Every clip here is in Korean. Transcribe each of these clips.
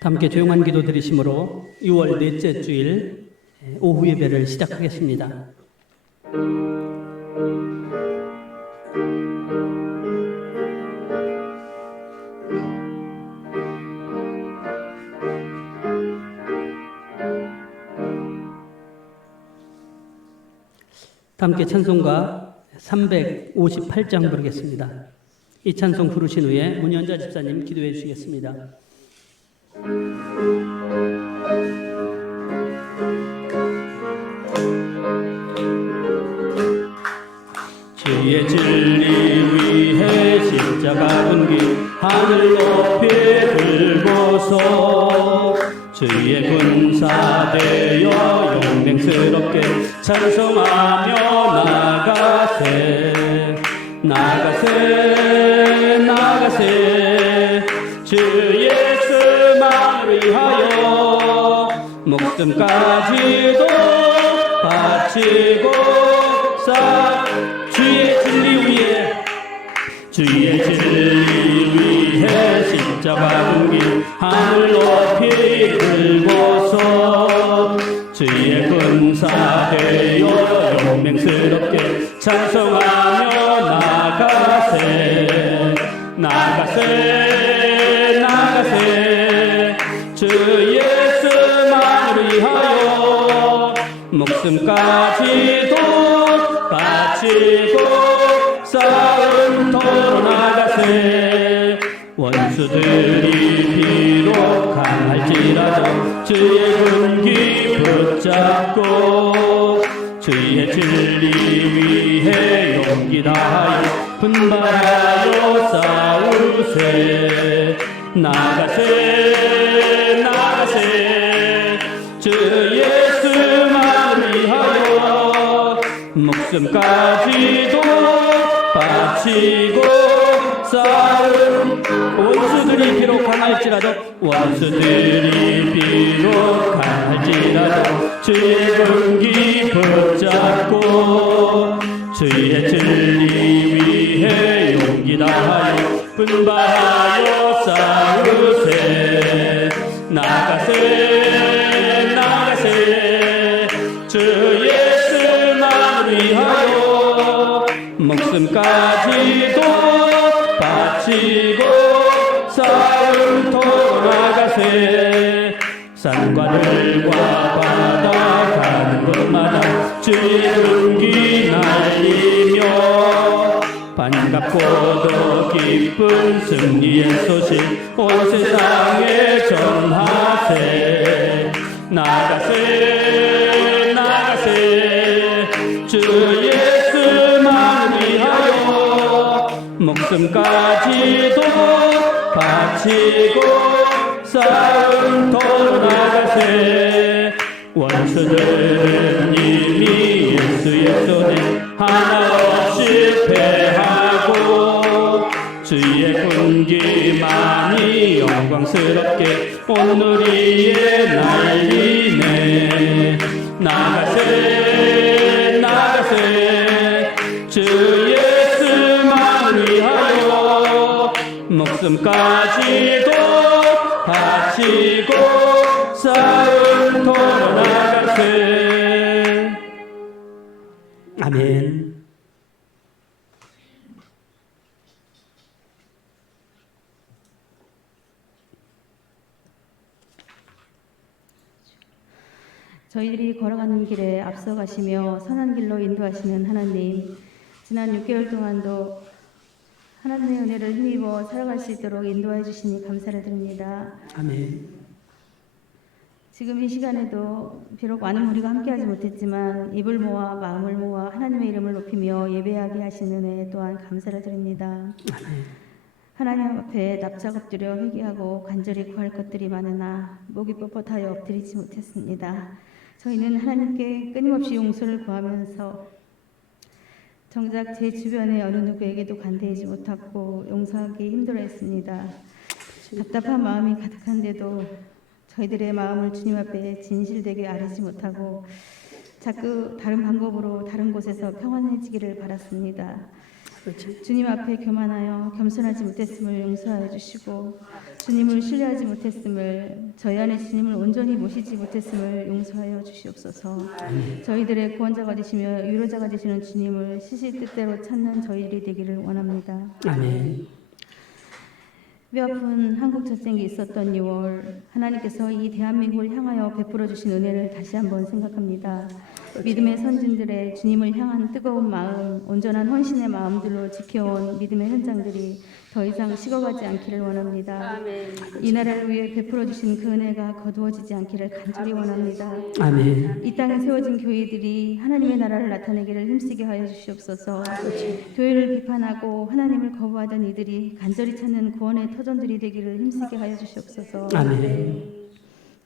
다 함께 조용한 기도 드리심으로 6월 넷째 주일 오후 예배를 시작하겠습니다. 다 함께 찬송가 358장 부르겠습니다. 이 찬송 부르신 후에 문현자 집사님 기도해 주시겠습니다. 주의 진리 위해 십자가 분기 하늘 높이 들고서 주의 군사되어 용맹스럽게 찬송하며 나가세 나가세 나가세 주 예수만을 위하여 목숨까지도 바치고 주의 진리 위해 십자가 분기 하늘 높이 들고서 주의 군사되어 용맹스럽게 찬송하며 나가세 나가세 나가세 주 예수만을 위하여 목숨까지도 바치고 싸움터로 나가세 원수들이 비록 강할지라도 주의 군기 붙잡고 주의 진리 위해 용기 다하여 분발하여 싸우세 나가세 나가세 주 예수만을 위하여 목숨까지도 바치고 싸움 원수들이 비록 강할지라도 주의 군기 붙잡고 주의 진리 위해 용기 다하여 분발하여 싸우세 나가세 나가세 주 예수만을 위하여 목숨까지도 바치고 싸움터로 나가세 산과 들과 바다 가는 곳마다 주의 군기 날리며 반갑고도 기쁜 승리의 소식 온 세상에 전하세 나가세 나가세 주 예수만 위하여 목숨까지도 바치고 싸움터로 나가세 원수들은 이미 예수의 손에 하나없이 패하고 주의 군기만이 영광스럽게 온누리에 날리네 나가세 나가세 주 예수만 위하여 목숨까지도 바치고 싸움터로 나가세 아멘. 저희들이 걸어가는 길에 앞서가시며 선한 길로 인도하시는 하나님, 지난 6개월 동안도 하나님의 은혜를 힘입어 살아갈 수 있도록 인도해 주시니 감사를 드립니다. 아멘. 지금 이 시간에도 비록 많은 무리가 함께하지 못했지만 입을 모아 마음을 모아 하나님의 이름을 높이며 예배하게 하신 은혜 또한 감사를 드립니다. 아멘. 하나님 앞에 납작 엎드려 회개하고 간절히 구할 것들이 많으나 목이 뻣뻣하여 엎드리지 못했습니다. 저희는 하나님께 끊임없이 용서를 구하면서 정작 제 주변의 어느 누구에게도 관대하지 못하고 용서하기 힘들어했습니다. 답답한 마음이 가득한데도 저희들의 마음을 주님 앞에 진실되게 아뢰지 못하고 자꾸 다른 방법으로 다른 곳에서 평안해지기를 바랐습니다. 그렇지. 주님 앞에 교만하여 겸손하지 못했음을 용서하여 주시고 주님을 신뢰하지 못했음을 저희 안에 주님을 온전히 모시지 못했음을 용서하여 주시옵소서. 저희들의 구원자가 되시며 위로자가 되시는 주님을 시시때때로 찾는 저희들이 되기를 원합니다. 아멘. 뼈아픈 한국 전쟁이 있었던 6월 하나님께서 이 대한민국을 향하여 베풀어 주신 은혜를 다시 한번 생각합니다. 믿음의 선진들의 주님을 향한 뜨거운 마음, 온전한 헌신의 마음들로 지켜온 믿음의 현장들이 더 이상 식어가지 않기를 원합니다. 이 나라를 위해 베풀어 주신 그 은혜가 거두어지지 않기를 간절히 원합니다. 아멘. 이 땅에 세워진 교회들이 하나님의 나라를 나타내기를 힘쓰게 하여 주시옵소서. 교회를 비판하고 하나님을 거부하던 이들이 간절히 찾는 구원의 터전들이 되기를 힘쓰게 하여 주시옵소서. 아멘.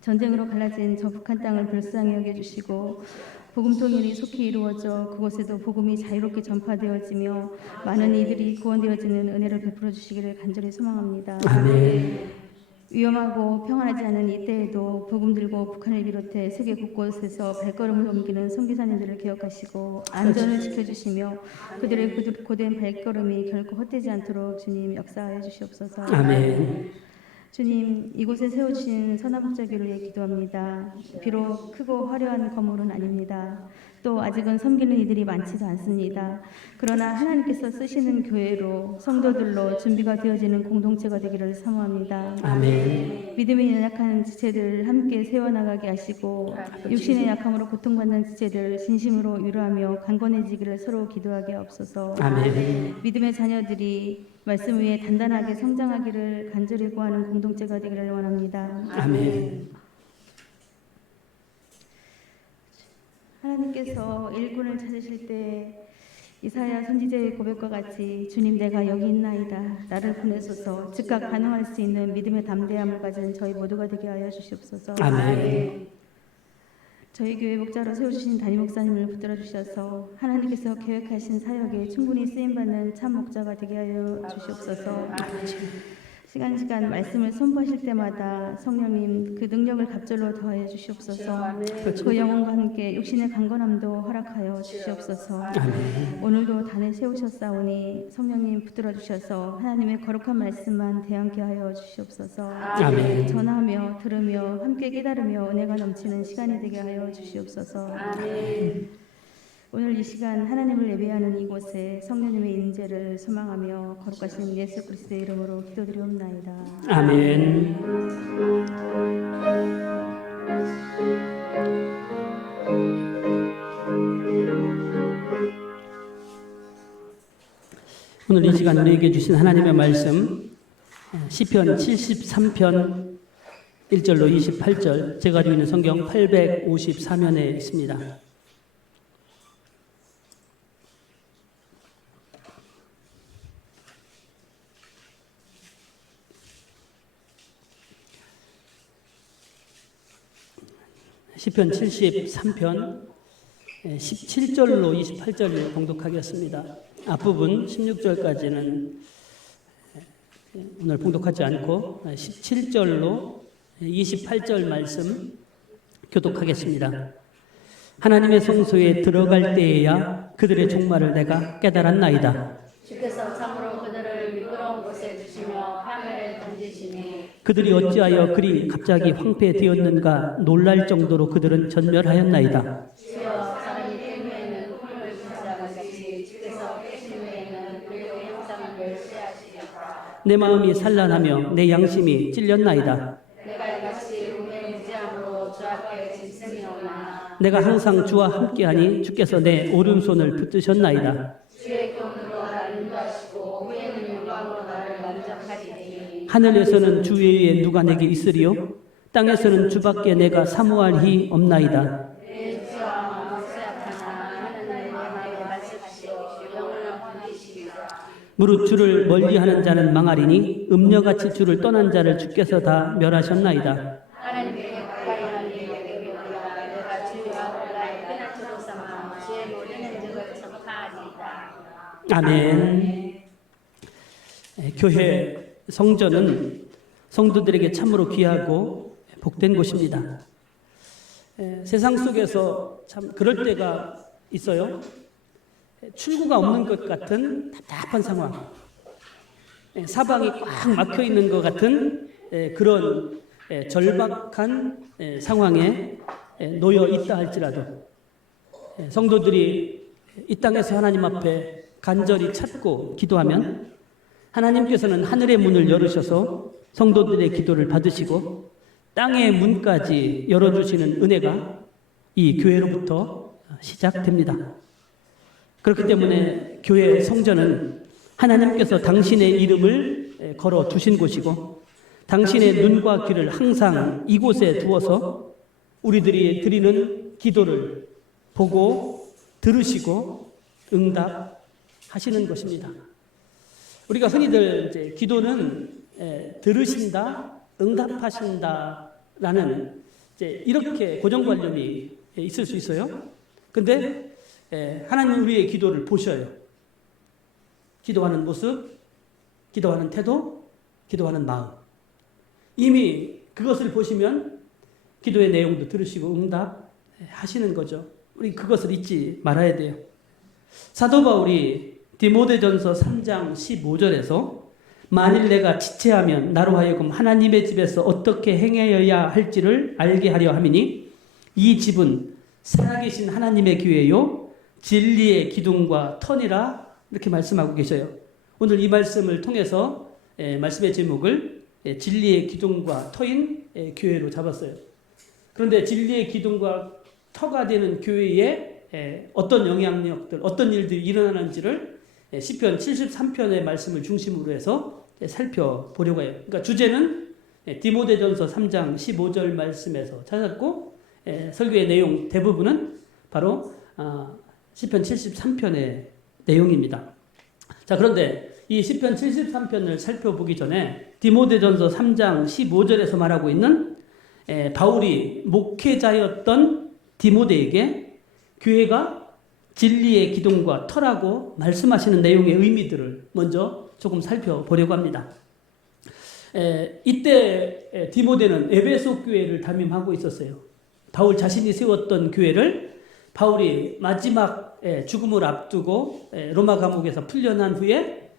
전쟁으로 갈라진 저 북한 땅을 불쌍히 여겨주시고 복음 통일이 속히 이루어져 그곳에도 복음이 자유롭게 전파되어지며 많은 이들이 구원되어지는 은혜를 베풀어 주시기를 간절히 소망합니다. 아멘. 위험하고 평안하지 않은 이때에도 복음 들고 북한을 비롯해 세계 곳곳에서 발걸음을 옮기는 선교사님들을 기억하시고 안전을 지켜주시며 그들의 고된 발걸음이 결코 헛되지 않도록 주님 역사하여 주시옵소서. 아멘. 주님, 이곳에 세우신 선화목자교를 위해 기도합니다. 비록 크고 화려한 건물은 아닙니다. 또 아직은 섬기는 이들이 많지도 않습니다. 그러나 하나님께서 쓰시는 교회로 성도들로 준비가 되어지는 공동체가 되기를 사모합니다. 아멘. 믿음이 연약한 지체들 함께 세워나가게 하시고 육신의 약함으로 고통받는 지체들 진심으로 위로하며 강건해지기를 서로 기도하게 하옵소서. 아멘. 믿음의 자녀들이 말씀 위에 단단하게 성장하기를 간절히 구하는 공동체가 되기를 원합니다. 아멘. 하나님께서 일꾼을 찾으실 때 이사야 선지자의 고백과 같이 주님 내가 여기 있나이다 나를 보내소서 즉각 반응할 수 있는 믿음의 담대함을 가진 저희 모두가 되게 하여 주시옵소서. 아멘. 저희 교회 목자로 세우신 담임 목사님을 붙들어 주셔서 하나님께서 계획하신 사역에 충분히 쓰임받는 참 목자가 되게 하여 주시옵소서. 시간 말씀을 선포하실 때마다 성령님 그 능력을 갑절로 더하여 주시옵소서. 그 영혼과 함께 육신의 강건함도 허락하여 주시옵소서. 아멘. 오늘도 단에 세우셨사오니 성령님 붙들어 주셔서 하나님의 거룩한 말씀만 대항케 하여 주시옵소서. 아멘. 전하며 들으며 함께 깨달으며 은혜가 넘치는 시간이 되게 하여 주시옵소서. 오늘 이 시간 하나님을 예배하는 이곳에 성령님의 인재를 소망하며 거룩하신 예수 그리스도의 이름으로 기도드리옵나이다. 아멘. 오늘 이 시간 우리에게 주신 하나님의 말씀 시편 73편 1절로 28절 제가 가지고 있는 성경 854면에 있습니다. 시편 73편 17절로 28절 봉독하겠습니다. 앞부분 16절까지는 오늘 봉독하지 않고 17절로 28절 말씀 교독하겠습니다. 하나님의 성소에 들어갈 때에야 그들의 종말을 내가 깨달았나이다. 주께서 참으로 그들을 미끄러운 곳에 두시며 하늘에 던지시니 그들이 어찌하여 그리 갑자기 황폐되었는가 놀랄 정도로 그들은 전멸하였나이다. 주여 사람이 깬 후에는 꿈을 꾸자 같이 주께서 깨신 후에는 그의 형상을 멸시하시리라. 내 마음이 산란하며 내 양심이 찔렸나이다. 내가 이같이 우매무지함으로 주 앞에 짐승이오나 내가 항상 주와 함께하니 주께서 내 오른손을 붙드셨나이다. 주의 교훈으로 나를 인도하시고 후에는 영광으로 나를 만족하시니 하늘에서는 주 외에 누가 내게 있으리요? 땅에서는 주밖에 내가 사모할 이 없나이다. 내 주와 마음 쇠약하나 하는 내 마음에 말씀하시오 영원을 건지시리라. 무릇 주를 멀리하는 자는 망하리니 음녀같이 주를 떠난 자를 주께서 다 멸하셨나이다. 하나님께 가까이 하는 이에게 비노라. 내가 주와 나의 피난처로 삼아 주의 모든 행적을 전파하리이다. 아멘. 교회 성전은 성도들에게 참으로 귀하고 복된 곳입니다. 세상 속에서 참 그럴 때가 있어요. 출구가 없는 것 같은 답답한 상황, 사방이 꽉 막혀 있는 것 같은 그런 절박한 상황에 놓여 있다 할지라도 성도들이 이 땅에서 하나님 앞에 간절히 찾고 기도하면 하나님께서는 하늘의 문을 열으셔서 성도들의 기도를 받으시고 땅의 문까지 열어주시는 은혜가 이 교회로부터 시작됩니다. 그렇기 때문에 교회 성전은 하나님께서 당신의 이름을 걸어 두신 곳이고 당신의 눈과 귀를 항상 이곳에 두어서 우리들이 드리는 기도를 보고 들으시고 응답하시는 것입니다. 우리가 흔히들 이제 기도는 들으신다, 응답하신다라는 이제 이렇게 고정관념이 있을 수 있어요. 근데 하나님 우리의 기도를 보셔요. 기도하는 모습, 기도하는 태도, 기도하는 마음. 이미 그것을 보시면 기도의 내용도 들으시고 응답하시는 거죠. 우리 그것을 잊지 말아야 돼요. 사도 바울이 디모데전서 3장 15절에서 만일 내가 지체하면 나로 하여금 하나님의 집에서 어떻게 행하여야 할지를 알게 하려 함이니 이 집은 살아계신 하나님의 교회요 진리의 기둥과 터니라 이렇게 말씀하고 계셔요. 오늘 이 말씀을 통해서 말씀의 제목을 진리의 기둥과 터인 교회로 잡았어요. 그런데 진리의 기둥과 터가 되는 교회에 어떤 영향력들, 어떤 일들이 일어나는지를 시편 73편의 말씀을 중심으로 해서 살펴보려고 해요. 그러니까 주제는 디모데전서 3장 15절 말씀에서 찾았고 설교의 내용 대부분은 바로 시편 73편의 내용입니다. 자, 그런데 이 시편 73편을 살펴보기 전에 디모데전서 3장 15절에서 말하고 있는 바울이 목회자였던 디모데에게 교회가 진리의 기둥과 터라고 말씀하시는 내용의 의미들을 먼저 조금 살펴보려고 합니다. 이때 디모데는 에베소 교회를 담임하고 있었어요. 바울 자신이 세웠던 교회를 바울이 마지막 죽음을 앞두고 로마 감옥에서 풀려난 후에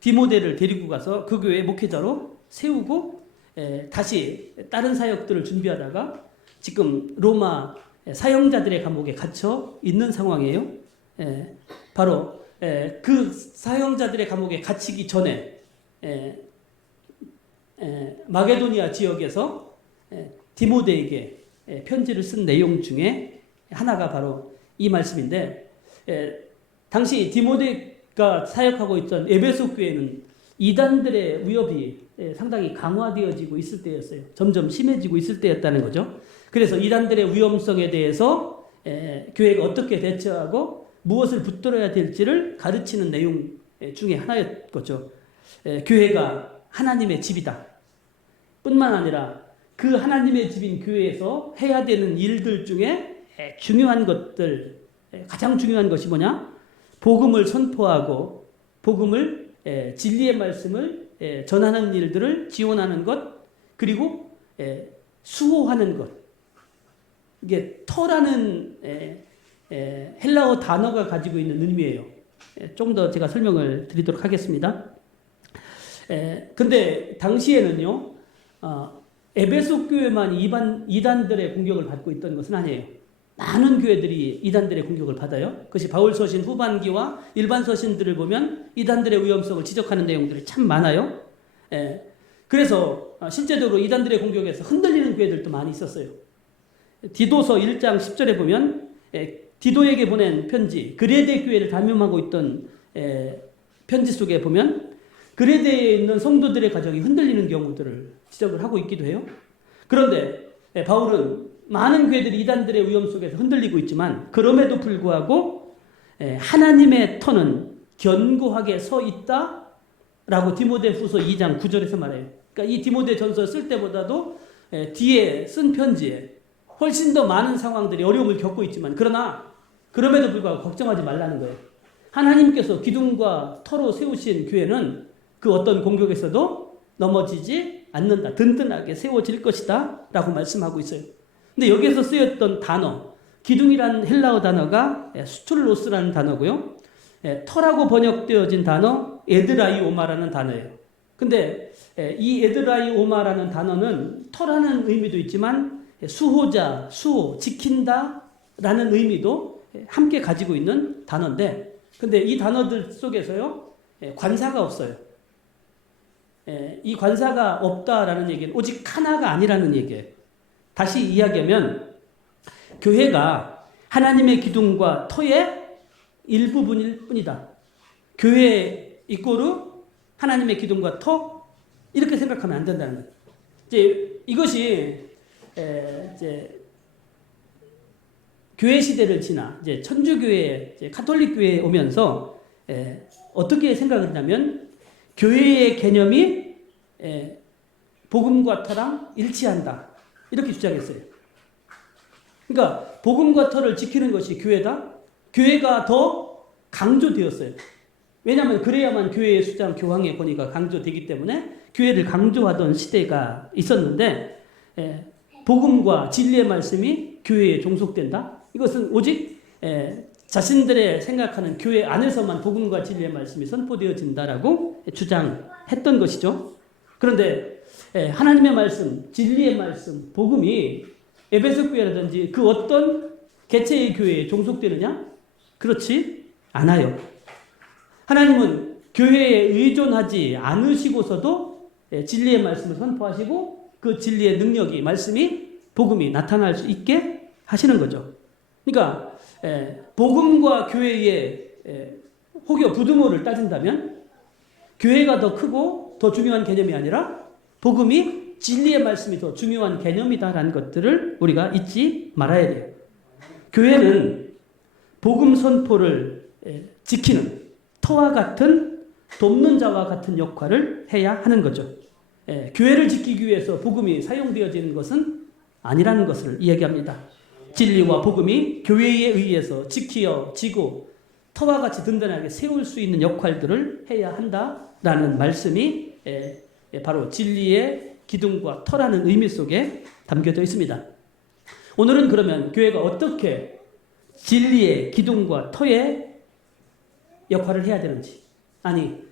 디모데를 데리고 가서 그 교회의 목회자로 세우고 다시 다른 사역들을 준비하다가 지금 로마 사형자들의 감옥에 갇혀 있는 상황이에요. 바로 그 사형자들의 감옥에 갇히기 전에 마게도니아 지역에서 디모데에게 편지를 쓴 내용 중에 하나가 바로 이 말씀인데 당시 디모데가 사역하고 있던 에베소 교회는 이단들의 위협이 상당히 강화되어지고 있을 때였어요. 점점 심해지고 있을 때였다는 거죠. 그래서 이단들의 위험성에 대해서 교회가 어떻게 대처하고 무엇을 붙들어야 될지를 가르치는 내용 중에 하나였죠. 교회가 하나님의 집이다. 뿐만 아니라 그 하나님의 집인 교회에서 해야 되는 일들 중에 중요한 것들, 가장 중요한 것이 뭐냐? 복음을 선포하고 복음을 진리의 말씀을 전하는 일들을 지원하는 것, 그리고 수호하는 것. 이게 터라는 헬라어 단어가 가지고 있는 의미예요. 좀 더 제가 설명을 드리도록 하겠습니다. 근데 당시에는요, 에베소 교회만 이단들의 공격을 받고 있던 것은 아니에요. 많은 교회들이 이단들의 공격을 받아요. 그것이 바울 서신 후반기와 일반 서신들을 보면 이단들의 위험성을 지적하는 내용들이 참 많아요. 그래서 실제적으로 이단들의 공격에서 흔들리는 교회들도 많이 있었어요. 디도서 1장 10절에 보면 디도에게 보낸 편지, 그레데 교회를 담임하고 있던 편지 속에 보면 그레데에 있는 성도들의 가정이 흔들리는 경우들을 지적을 하고 있기도 해요. 그런데 바울은 많은 교회들이 이단들의 위험 속에서 흔들리고 있지만 그럼에도 불구하고 하나님의 터는 견고하게 서 있다라고 디모데후서 2장 9절에서 말해요. 그러니까 이 디모데전서 쓸 때보다도 뒤에 쓴 편지에 훨씬 더 많은 상황들이 어려움을 겪고 있지만 그러나 그럼에도 불구하고 걱정하지 말라는 거예요. 하나님께서 기둥과 터로 세우신 교회는 그 어떤 공격에서도 넘어지지 않는다. 든든하게 세워질 것이다 라고 말씀하고 있어요. 근데 여기에서 쓰였던 단어, 기둥이라는 헬라어 단어가 수툴로스라는 단어고요. 터라고 번역되어진 단어 에드라이오마라는 단어예요. 근데 이 에드라이오마라는 단어는 터라는 의미도 있지만 수호자, 수호, 지킨다라는 의미도 함께 가지고 있는 단어인데, 근데 이 단어들 속에서요 관사가 없어요. 이 관사가 없다라는 얘기는 오직 하나가 아니라는 얘기예요. 다시 이야기하면 교회가 하나님의 기둥과 터의 일부분일 뿐이다. 교회 이꼬르 하나님의 기둥과 터, 이렇게 생각하면 안 된다는 거예요. 이제 이것이 이제 교회 시대를 지나 이제 천주교회, 이제 카톨릭 교회에 오면서 어떻게 생각했냐면 교회의 개념이 복음과 터랑 일치한다, 이렇게 주장했어요. 그러니까 복음과 터를 지키는 것이 교회다. 교회가 더 강조되었어요. 왜냐하면 그래야만 교회의 수장, 교황의 권위가 강조되기 때문에 교회를 강조하던 시대가 있었는데, 복음과 진리의 말씀이 교회에 종속된다. 이것은 오직 자신들의 생각하는 교회 안에서만 복음과 진리의 말씀이 선포되어진다라고 주장했던 것이죠. 그런데 하나님의 말씀, 진리의 말씀, 복음이 에베소 교회라든지 그 어떤 개체의 교회에 종속되느냐? 그렇지 않아요. 하나님은 교회에 의존하지 않으시고서도 진리의 말씀을 선포하시고 그 진리의 능력이, 말씀이, 복음이 나타날 수 있게 하시는 거죠. 그러니까 복음과 교회의 혹여 부등호를 따진다면 교회가 더 크고 더 중요한 개념이 아니라 복음이, 진리의 말씀이 더 중요한 개념이다라는 것들을 우리가 잊지 말아야 돼요. 교회는 복음 선포를 지키는 터와 같은, 돕는 자와 같은 역할을 해야 하는 거죠. 교회를 지키기 위해서 복음이 사용되어지는 것은 아니라는 것을 이야기합니다. 진리와 복음이 교회에 의해서 지켜지고 터와 같이 든든하게 세울 수 있는 역할들을 해야 한다라는 말씀이 바로 진리의 기둥과 터라는 의미 속에 담겨져 있습니다. 오늘은 그러면 교회가 어떻게 진리의 기둥과 터의 역할을 해야 되는지, 아니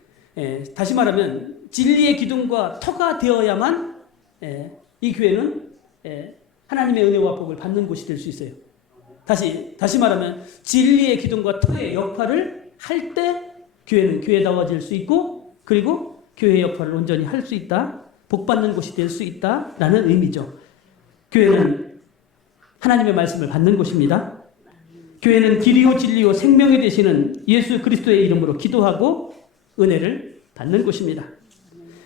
다시 말하면 진리의 기둥과 터가 되어야만 이 교회는 하나님의 은혜와 복을 받는 곳이 될 수 있어요. 다시 말하면 진리의 기둥과 터의 역할을 할 때 교회는 교회다워질 수 있고, 그리고 교회의 역할을 온전히 할 수 있다, 복받는 곳이 될 수 있다라는 의미죠. 교회는 하나님의 말씀을 받는 곳입니다. 교회는 길이요 진리요 생명이 되시는 예수 그리스도의 이름으로 기도하고 은혜를 받는 곳입니다.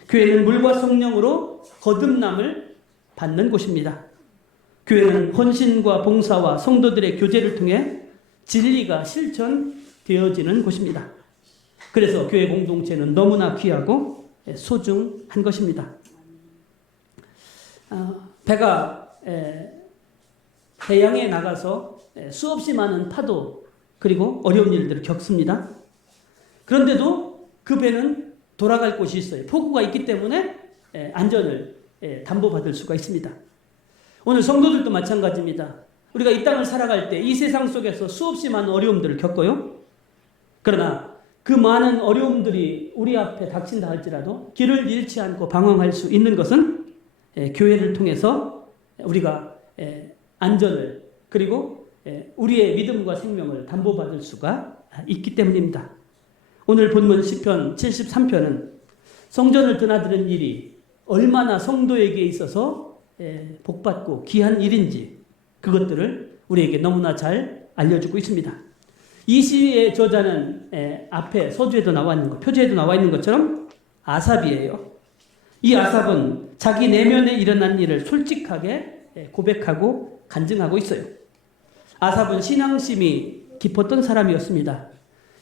교회는 물과 성령으로 거듭남을 받는 곳입니다. 교회는 헌신과 봉사와 성도들의 교제를 통해 진리가 실천되어지는 곳입니다. 그래서 교회 공동체는 너무나 귀하고 소중한 것입니다. 배가 해양에 나가서 수없이 많은 파도 그리고 어려운 일들을 겪습니다. 그런데도 그 배는 돌아갈 곳이 있어요. 폭우가 있기 때문에 안전을 담보받을 수가 있습니다. 오늘 성도들도 마찬가지입니다. 우리가 이 땅을 살아갈 때 이 세상 속에서 수없이 많은 어려움들을 겪어요. 그러나 그 많은 어려움들이 우리 앞에 닥친다 할지라도 길을 잃지 않고 방황할 수 있는 것은 교회를 통해서 우리가 안전을, 그리고 우리의 믿음과 생명을 담보받을 수가 있기 때문입니다. 오늘 본문 시편 73편은 성전을 드나드는 일이 얼마나 성도에게 있어서 복받고 귀한 일인지 그것들을 우리에게 너무나 잘 알려주고 있습니다. 이 시의 저자는 앞에 서주에도 나와 있는 것, 표제에도 나와 있는 것처럼 아삽이에요. 이 아삽은 자기 내면에 일어난 일을 솔직하게 고백하고 간증하고 있어요. 아삽은 신앙심이 깊었던 사람이었습니다.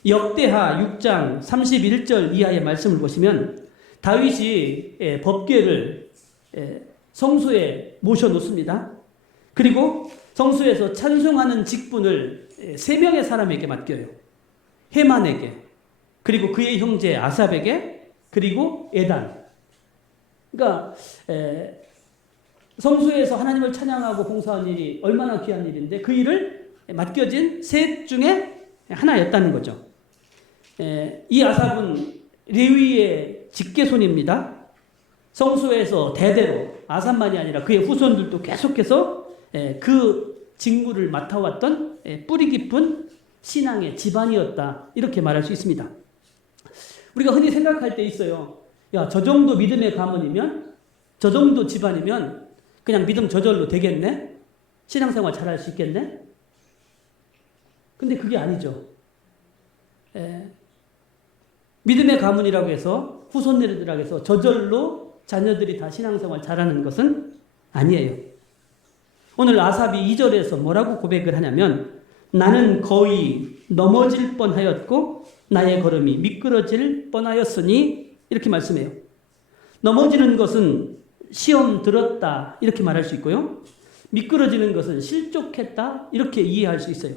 역대하 6장 31절 이하의 말씀을 보시면 다윗이 법궤를 성소에 모셔놓습니다. 그리고 성소에서 찬송하는 직분을 3명의 사람에게 맡겨요. 헤만에게, 그리고 그의 형제 아삽에게, 그리고 에단. 그러니까 성소에서 하나님을 찬양하고 봉사한 일이 얼마나 귀한 일인데 그 일을 맡겨진 셋 중에 하나였다는 거죠. 이 아삽은 레위의 직계손입니다. 성소에서 대대로 아삽만이 아니라 그의 후손들도 계속해서 그 직무를 맡아왔던 뿌리 깊은 신앙의 집안이었다. 이렇게 말할 수 있습니다. 우리가 흔히 생각할 때 있어요. 야, 저 정도 믿음의 가문이면, 저 정도 집안이면 그냥 믿음 저절로 되겠네? 신앙생활 잘할 수 있겠네? 근데 그게 아니죠. 믿음의 가문이라고 해서 후손들이라고 해서 저절로 자녀들이 다 신앙생활 잘하는 것은 아니에요. 오늘 아삽이 2절에서 뭐라고 고백을 하냐면 나는 거의 넘어질 뻔하였고 나의 걸음이 미끄러질 뻔하였으니 이렇게 말씀해요. 넘어지는 것은 시험 들었다 이렇게 말할 수 있고요. 미끄러지는 것은 실족했다 이렇게 이해할 수 있어요.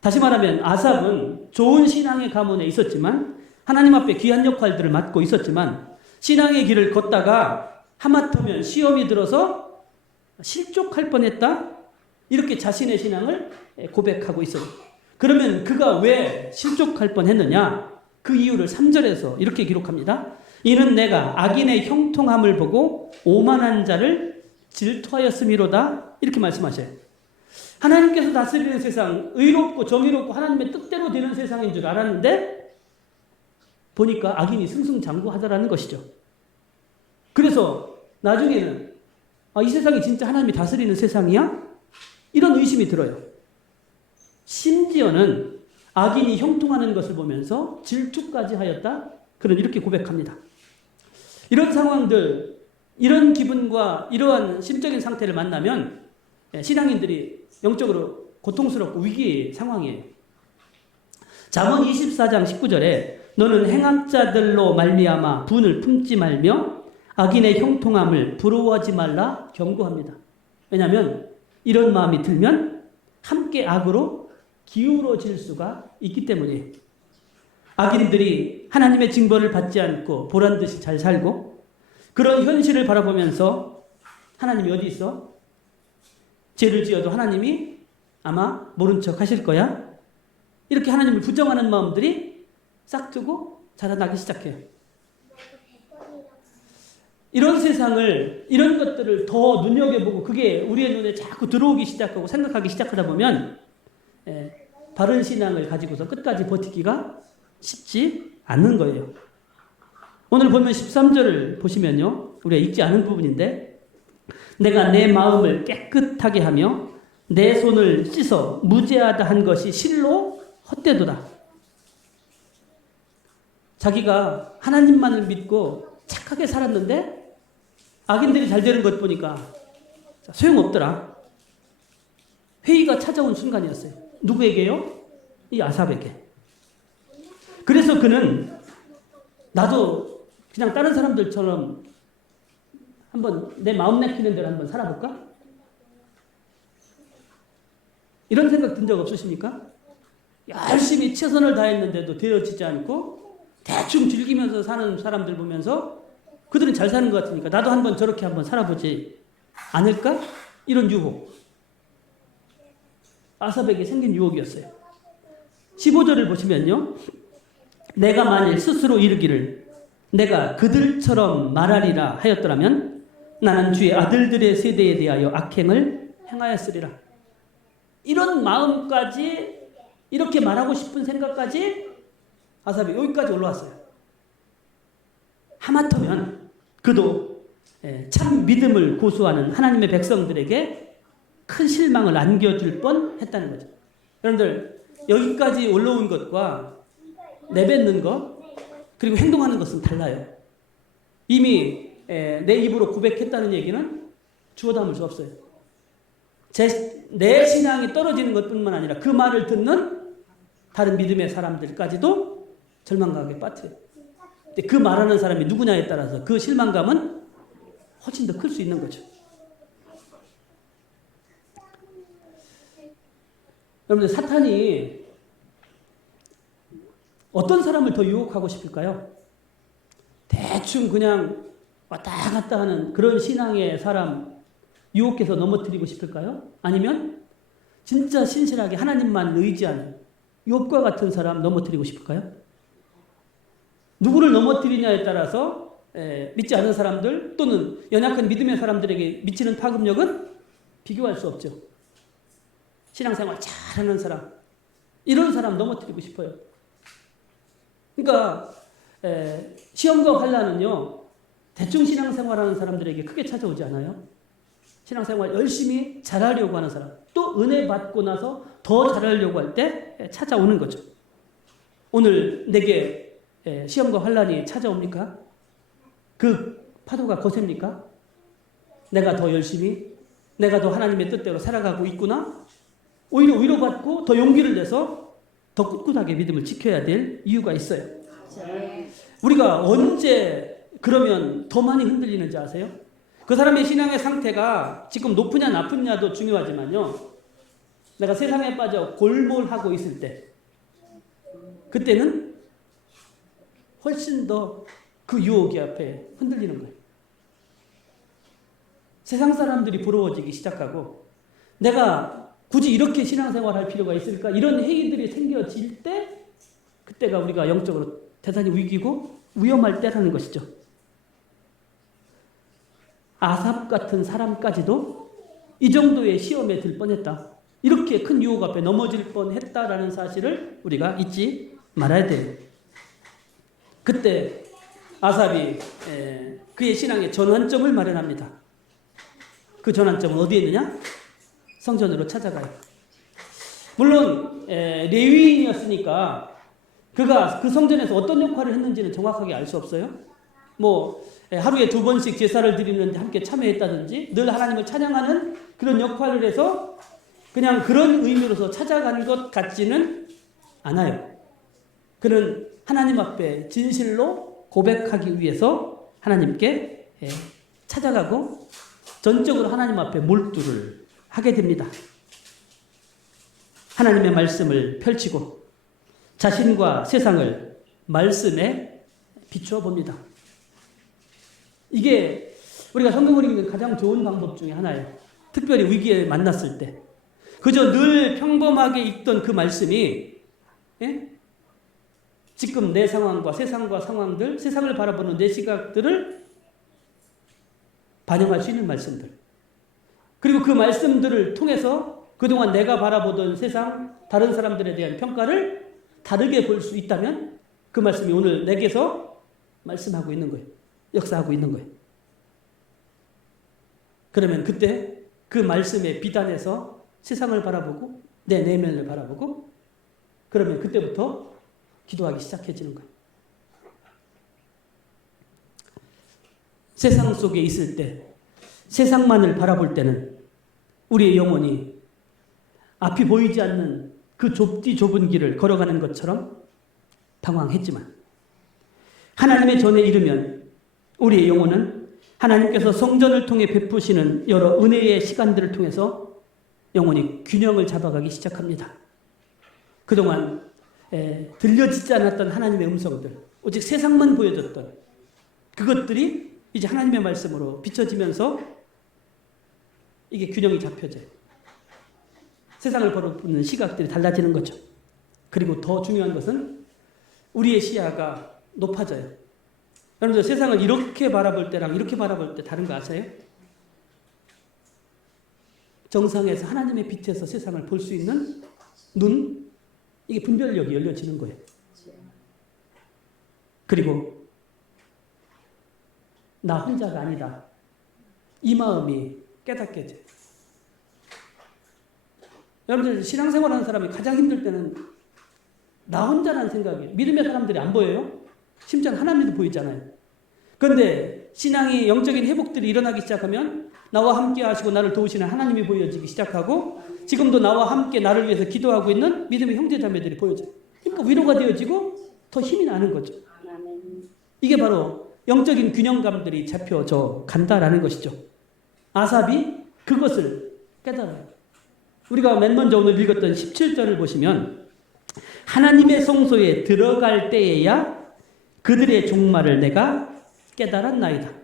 다시 말하면 아삽은 좋은 신앙의 가문에 있었지만 하나님 앞에 귀한 역할들을 맡고 있었지만 신앙의 길을 걷다가 하마터면 시험이 들어서 실족할 뻔했다 이렇게 자신의 신앙을 고백하고 있어요. 그러면 그가 왜 실족할 뻔했느냐? 그 이유를 3절에서 이렇게 기록합니다. 이는 내가 악인의 형통함을 보고 오만한 자를 질투하였음이로다 이렇게 말씀하셔요. 하나님께서 다스리는 세상, 의롭고 정의롭고 하나님의 뜻대로 되는 세상인 줄 알았는데 보니까 악인이 승승장구하더라는 것이죠. 그래서 나중에는 이 세상이 진짜 하나님이 다스리는 세상이야? 이런 의심이 들어요. 심지어는 악인이 형통하는 것을 보면서 질투까지 하였다? 그런 이렇게 고백합니다. 이런 상황들, 이런 기분과 이러한 심적인 상태를 만나면 신앙인들이 영적으로 고통스럽고 위기의 상황이에요. 잠언 24장 19절에 너는 행악자들로 말미암아 분을 품지 말며 악인의 형통함을 부러워하지 말라 경고합니다. 왜냐하면 이런 마음이 들면 함께 악으로 기울어질 수가 있기 때문이에요. 악인들이 하나님의 징벌을 받지 않고 보란듯이 잘 살고 그런 현실을 바라보면서 하나님이 어디 있어? 죄를 지어도 하나님이 아마 모른 척 하실 거야? 이렇게 하나님을 부정하는 마음들이 싹트고 자라나기 시작해요. 이런 세상을, 이런 것들을 더 눈여겨보고 그게 우리의 눈에 자꾸 들어오기 시작하고 생각하기 시작하다 보면 바른 신앙을 가지고서 끝까지 버티기가 쉽지 않는 거예요. 오늘 보면 13절을 보시면요. 우리가 읽지 않은 부분인데 내가 내 마음을 깨끗하게 하며 내 손을 씻어 무죄하다 한 것이 실로 헛되도다. 자기가 하나님만을 믿고 착하게 살았는데 악인들이 잘 되는 것 보니까 소용없더라. 회의가 찾아온 순간이었어요. 누구에게요? 이 아삽에게. 그래서 그는 나도 그냥 다른 사람들처럼 한번 내 마음 내키는 대로 한번 살아볼까? 이런 생각 든 적 없으십니까? 열심히 최선을 다했는데도 되어지지 않고 대충 즐기면서 사는 사람들 보면서 그들은 잘 사는 것 같으니까 나도 한번 저렇게 한번 살아보지 않을까? 이런 유혹. 아삽에게 생긴 유혹이었어요. 15절을 보시면요. 내가 만일 스스로 이르기를 내가 그들처럼 말하리라 하였더라면 나는 주의 아들들의 세대에 대하여 악행을 행하였으리라. 이런 마음까지 이렇게 말하고 싶은 생각까지 아삽이 여기까지 올라왔어요. 하마터면 그도 참 믿음을 고수하는 하나님의 백성들에게 큰 실망을 안겨줄 뻔했다는 거죠. 여러분들 여기까지 올라온 것과 내뱉는 것 그리고 행동하는 것은 달라요. 이미 내 입으로 고백했다는 얘기는 주워 담을 수 없어요. 내 신앙이 떨어지는 것뿐만 아니라 그 말을 듣는 다른 믿음의 사람들까지도 절망감에 빠뜨려요. 근데 그 말하는 사람이 누구냐에 따라서 그 실망감은 훨씬 더 클 수 있는 거죠. 여러분들 사탄이 어떤 사람을 더 유혹하고 싶을까요? 대충 그냥 왔다 갔다 하는 그런 신앙의 사람 유혹해서 넘어뜨리고 싶을까요? 아니면 진짜 신실하게 하나님만 의지하는 욥과 같은 사람 넘어뜨리고 싶을까요? 누구를 넘어뜨리냐에 따라서 믿지 않은 사람들 또는 연약한 믿음의 사람들에게 미치는 파급력은 비교할 수 없죠. 신앙생활 잘하는 사람, 이런 사람 넘어뜨리고 싶어요. 그러니까 시험과 환난은요, 대충 신앙생활하는 사람들에게 크게 찾아오지 않아요. 신앙생활 열심히 잘하려고 하는 사람, 또 은혜 받고 나서 더 잘하려고 할 때 찾아오는 거죠. 오늘 내게 시험과 환난이 찾아옵니까? 그 파도가 거셉니까? 내가 더 열심히, 내가 더 하나님의 뜻대로 살아가고 있구나? 오히려 위로받고 더 용기를 내서 더 꿋꿋하게 믿음을 지켜야 될 이유가 있어요. 우리가 언제 그러면 더 많이 흔들리는지 아세요? 그 사람의 신앙의 상태가 지금 높으냐 나쁘냐도 중요하지만요, 내가 세상에 빠져 골몰하고 있을 때, 그때는 훨씬 더 그 유혹이 앞에 흔들리는 거예요. 세상 사람들이 부러워지기 시작하고, 내가 굳이 이렇게 신앙생활 할 필요가 있을까? 이런 회의들이 생겨질 때, 그때가 우리가 영적으로 대단히 위기고 위험할 때라는 것이죠. 아삽 같은 사람까지도 이 정도의 시험에 들 뻔했다. 이렇게 큰 유혹 앞에 넘어질 뻔했다라는 사실을 우리가 잊지 말아야 돼요. 그때 아삽이 그의 신앙의 전환점을 마련합니다. 그 전환점은 어디에 있느냐? 성전으로 찾아가요. 물론 레위인이었으니까 그가 그 성전에서 어떤 역할을 했는지는 정확하게 알 수 없어요. 뭐 하루에 2번씩 제사를 드리는데 함께 참여했다든지 늘 하나님을 찬양하는 그런 역할을 해서 그냥 그런 의미로서 찾아가는 것 같지는 않아요. 그는 하나님 앞에 진실로 고백하기 위해서 하나님께 찾아가고 전적으로 하나님 앞에 몰두를 하게 됩니다. 하나님의 말씀을 펼치고 자신과 세상을 말씀에 비추어 봅니다. 이게 우리가 성경을 읽는 가장 좋은 방법 중에 하나예요. 특별히 위기에 만났을 때. 그저 늘 평범하게 읽던 그 말씀이 지금 내 상황과 세상과 상황들, 세상을 바라보는 내 시각들을 반영할 수 있는 말씀들. 그리고 그 말씀들을 통해서 그동안 내가 바라보던 세상, 다른 사람들에 대한 평가를 다르게 볼 수 있다면 그 말씀이 오늘 내게서 말씀하고 있는 거예요. 역사하고 있는 거예요. 그러면 그때 그 말씀의 비단에서 세상을 바라보고 내 내면을 바라보고 그러면 그때부터 기도하기 시작해지는 거예요. 세상 속에 있을 때 세상만을 바라볼 때는 우리의 영혼이 앞이 보이지 않는 그 좁은 길을 걸어가는 것처럼 방황했지만 하나님의 전에 이르면 우리의 영혼은 하나님께서 성전을 통해 베푸시는 여러 은혜의 시간들을 통해서 영혼이 균형을 잡아가기 시작합니다. 그동안 들려지지 않았던 하나님의 음성들, 오직 세상만 보여줬던 그것들이 이제 하나님의 말씀으로 비춰지면서 이게 균형이 잡혀져요. 세상을 바라보는 시각들이 달라지는 거죠. 그리고 더 중요한 것은 우리의 시야가 높아져요. 여러분들 세상을 이렇게 바라볼 때랑 이렇게 바라볼 때 다른 거 아세요? 정상에서 하나님의 빛에서 세상을 볼 수 있는 눈, 이게 분별력이 열려지는 거예요. 그리고 나 혼자가 아니다. 이 마음이 깨닫게 돼요. 여러분들 신앙생활하는 사람이 가장 힘들 때는 나 혼자라는 생각이 믿음의 사람들이 안 보여요? 심지어 하나님도 보이잖아요. 그런데 신앙이 영적인 회복들이 일어나기 시작하면 나와 함께 하시고 나를 도우시는 하나님이 보여지기 시작하고 지금도 나와 함께 나를 위해서 기도하고 있는 믿음의 형제자매들이 보여져요. 그러니까 위로가 되어지고 더 힘이 나는 거죠. 이게 바로 영적인 균형감들이 잡혀져 간다라는 것이죠. 아삽이 그것을 깨달아요. 우리가 맨 먼저 오늘 읽었던 17절을 보시면 하나님의 성소에 들어갈 때에야 그들의 종말을 내가 깨달았나이다.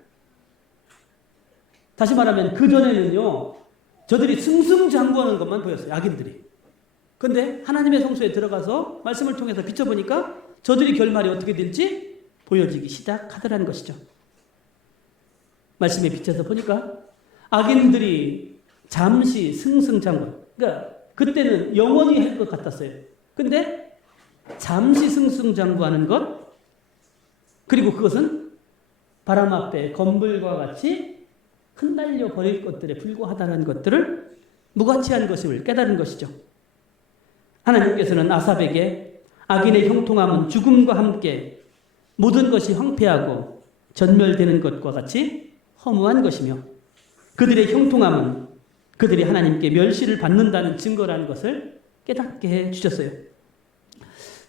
다시 말하면 그전에는요, 저들이 승승장구하는 것만 보였어요. 악인들이. 그런데 하나님의 성소에 들어가서 말씀을 통해서 비춰보니까 저들이 결말이 어떻게 될지 보여지기 시작하더라는 것이죠. 말씀에 비춰서 보니까 악인들이 잠시 승승장구, 그러니까 그때는 영원히 할 것 같았어요. 근데 잠시 승승장구하는 것, 그리고 그것은 바람 앞에 검불과 같이 흩날려 버릴 것들에 불과하다는 것들을 무가치한 것임을 깨달은 것이죠. 하나님께서는 아삽에게 악인의 형통함은 죽음과 함께 모든 것이 황폐하고 전멸되는 것과 같이 허무한 것이며, 그들의 형통함은 그들이 하나님께 멸시를 받는다는 증거라는 것을 깨닫게 해 주셨어요.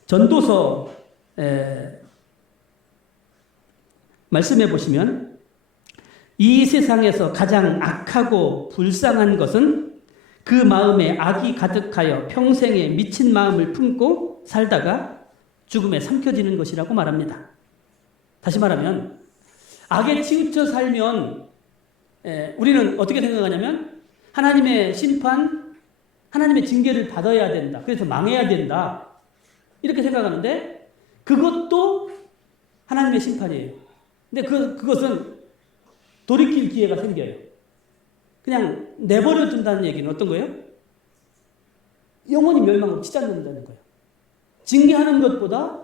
전도서 말씀해 보시면 이 세상에서 가장 악하고 불쌍한 것은 그 마음에 악이 가득하여 평생에 미친 마음을 품고 살다가 죽음에 삼켜지는 것이라고 말합니다. 다시 말하면 악에 치우쳐 살면 우리는 어떻게 생각하냐면 하나님의 심판, 하나님의 징계를 받아야 된다. 그래서 망해야 된다. 이렇게 생각하는데 그것도 하나님의 심판이에요. 근데 그것은 돌이킬 기회가 생겨요. 그냥 내버려 둔다는 얘기는 어떤 거예요? 영원히 멸망으로 치닫는다는 거예요. 징계하는 것보다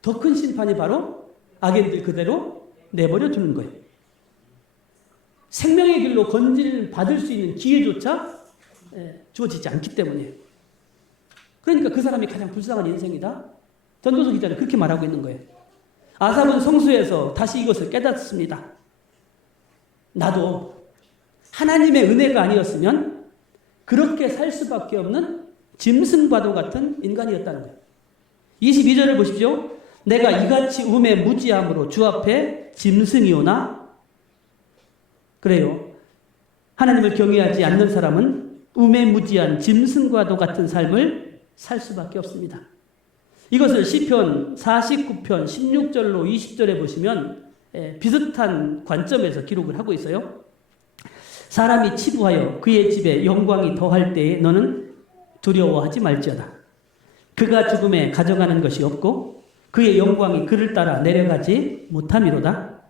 더 큰 심판이 바로 악인들 그대로 내버려 두는 거예요. 생명의 길로 건질받을 수 있는 기회조차 주어지지 않기 때문이에요. 그러니까 그 사람이 가장 불쌍한 인생이다. 전도서 기자는 그렇게 말하고 있는 거예요. 아삽은 성수에서 다시 이것을 깨닫습니다. 나도 하나님의 은혜가 아니었으면 그렇게 살 수밖에 없는 짐승과도 같은 인간이었다는 거예요. 22절을 보십시오. 내가 이같이 음에 무지함으로 주 앞에 짐승이오나. 그래요. 하나님을 경외하지 않는 사람은 음에 무지한 짐승과도 같은 삶을 살 수밖에 없습니다. 이것을 시편 49편 16절로 20절에 보시면 비슷한 관점에서 기록을 하고 있어요. 사람이 치부하여 그의 집에 영광이 더할 때에 너는 두려워하지 말지어다. 그가 죽음에 가져가는 것이 없고 그의 영광이 그를 따라 내려가지 못함이로다.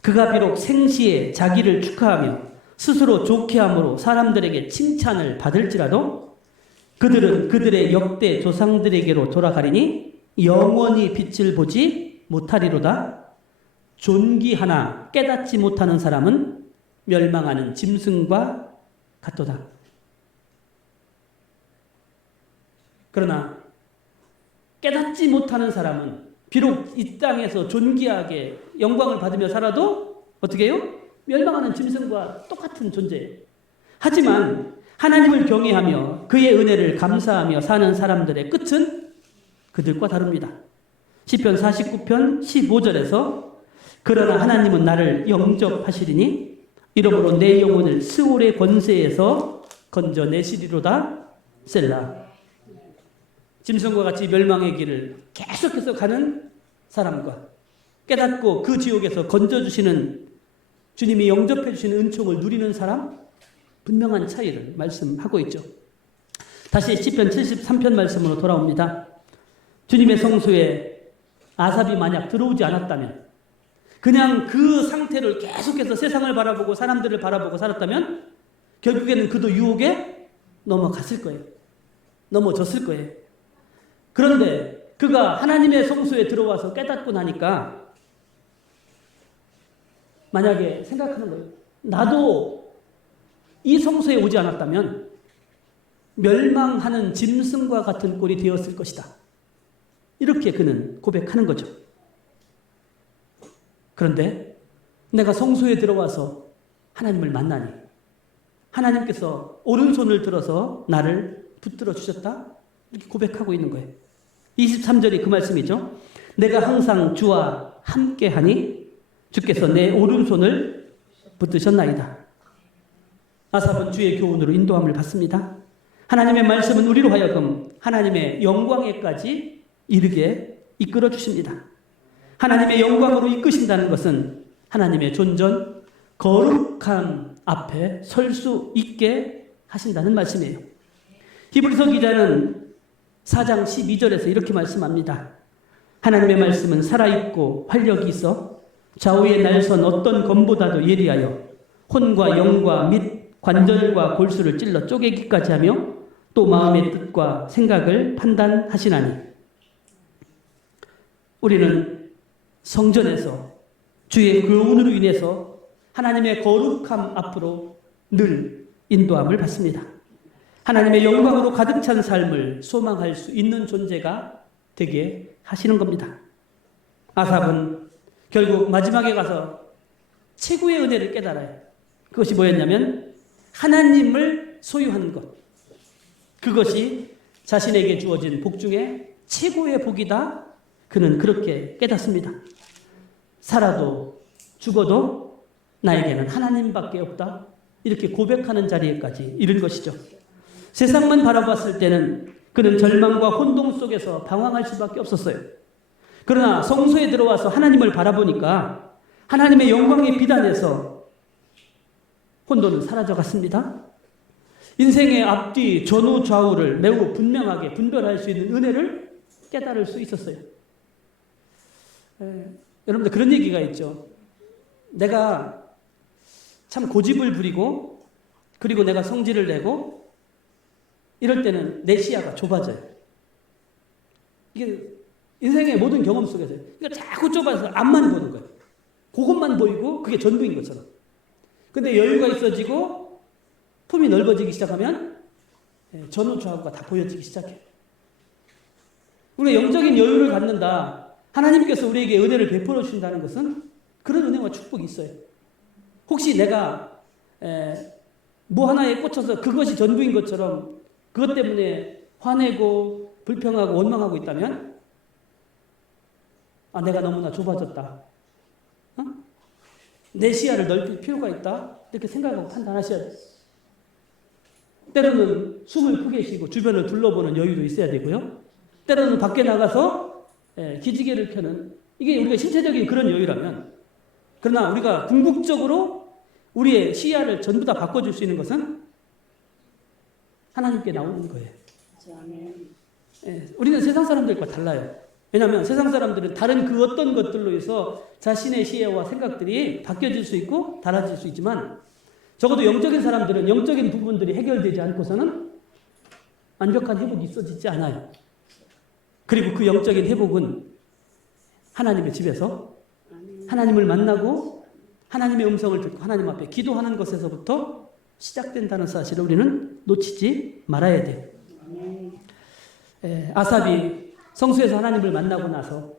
그가 비록 생시에 자기를 축하하며 스스로 좋게 함으로 사람들에게 칭찬을 받을지라도 그들은 그들의 역대 조상들에게로 돌아가리니 영원히 빛을 보지 못하리로다. 존귀하나 깨닫지 못하는 사람은 멸망하는 짐승과 같도다. 그러나 깨닫지 못하는 사람은 비록 이 땅에서 존귀하게 영광을 받으며 살아도 어떻게 해요? 멸망하는 짐승과 똑같은 존재예요. 하지만 하나님을 경외하며 그의 은혜를 감사하며 사는 사람들의 끝은 그들과 다릅니다. 시편 49편 15절에서 그러나 하나님은 나를 영접하시리니 이러므로 내 영혼을 스올의 권세에서 건져내시리로다. 셀라. 짐승과 같이 멸망의 길을 계속해서 가는 사람과 깨닫고 그 지옥에서 건져주시는 주님이 영접해 주시는 은총을 누리는 사람, 분명한 차이를 말씀하고 있죠. 다시 시편 73편 말씀으로 돌아옵니다. 주님의 성소에 아삽이 만약 들어오지 않았다면, 그냥 그 상태를 계속해서 세상을 바라보고 사람들을 바라보고 살았다면 결국에는 그도 유혹에 넘어갔을 거예요. 넘어졌을 거예요. 그런데 그가 하나님의 성소에 들어와서 깨닫고 나니까 만약에 생각하는 거예요. 나도 이 성소에 오지 않았다면 멸망하는 짐승과 같은 꼴이 되었을 것이다. 이렇게 그는 고백하는 거죠. 그런데 내가 성소에 들어와서 하나님을 만나니 하나님께서 오른손을 들어서 나를 붙들어 주셨다. 이렇게 고백하고 있는 거예요. 23절이 그 말씀이죠. 내가 항상 주와 함께하니 주께서 내 오른손을 붙드셨나이다. 아삽은 주의 교훈으로 인도함을 받습니다. 하나님의 말씀은 우리로 하여금 하나님의 영광에까지 이르게 이끌어 주십니다. 하나님의 영광으로 이끄신다는 것은 하나님의 존전, 거룩함 앞에 설 수 있게 하신다는 말씀이에요. 히브리서 기자는 4장 12절에서 이렇게 말씀합니다. 하나님의 말씀은 살아있고 활력이 있어 좌우에 날선 어떤 검보다도 예리하여 혼과 영과 및 관절과 골수를 찔러 쪼개기까지 하며 또 마음의 뜻과 생각을 판단하시나니 우리는 성전에서 주의 그 은으로 인해서 하나님의 거룩함 앞으로 늘 인도함을 받습니다. 하나님의 영광으로 가득 찬 삶을 소망할 수 있는 존재가 되게 하시는 겁니다. 아삽은 결국 마지막에 가서 최고의 은혜를 깨달아요. 그것이 뭐였냐면 하나님을 소유한 것. 그것이 자신에게 주어진 복 중에 최고의 복이다. 그는 그렇게 깨닫습니다. 살아도 죽어도 나에게는 하나님밖에 없다. 이렇게 고백하는 자리에까지 이른 것이죠. 세상만 바라봤을 때는 그는 절망과 혼동 속에서 방황할 수밖에 없었어요. 그러나 성소에 들어와서 하나님을 바라보니까 하나님의 영광의 빛 안에서 혼돈은 사라져갔습니다. 인생의 앞뒤, 전후, 좌우를 매우 분명하게 분별할 수 있는 은혜를 깨달을 수 있었어요. 여러분들 그런 얘기가 있죠. 내가 참 고집을 부리고 그리고 내가 성질을 내고 이럴 때는 내 시야가 좁아져요. 이게 인생의 모든 경험 속에서 그러니까 자꾸 좁아서 앞만 보는 거예요. 그것만 보이고 그게 전부인 것처럼. 근데 여유가 있어지고 품이 넓어지기 시작하면 전후 좌우가 다 보여지기 시작해요. 우리가 영적인 여유를 갖는다. 하나님께서 우리에게 은혜를 베풀어 주신다는 것은 그런 은혜와 축복이 있어요. 혹시 내가 뭐 하나에 꽂혀서 그것이 전부인 것처럼 그것 때문에 화내고 불평하고 원망하고 있다면 내가 너무나 좁아졌다. 내 시야를 넓힐 필요가 있다. 이렇게 생각하고 판단하셔야 돼요. 때로는 숨을 크게 쉬고 주변을 둘러보는 여유도 있어야 되고요. 때로는 밖에 나가서 기지개를 켜는 이게 우리가 신체적인 그런 여유라면 그러나 우리가 궁극적으로 우리의 시야를 전부 다 바꿔줄 수 있는 것은 하나님께 나오는 거예요. 우리는 세상 사람들과 달라요. 왜냐하면 세상 사람들은 다른 그 어떤 것들로 해서 자신의 시야와 생각들이 바뀌어질 수 있고 달라질 수 있지만 적어도 영적인 사람들은 영적인 부분들이 해결되지 않고서는 완벽한 회복이 있어지지 않아요. 그리고 그 영적인 회복은 하나님의 집에서 하나님을 만나고 하나님의 음성을 듣고 하나님 앞에 기도하는 것에서부터 시작된다는 사실을 우리는 놓치지 말아야 돼요. 아삽이 성수에서 하나님을 만나고 나서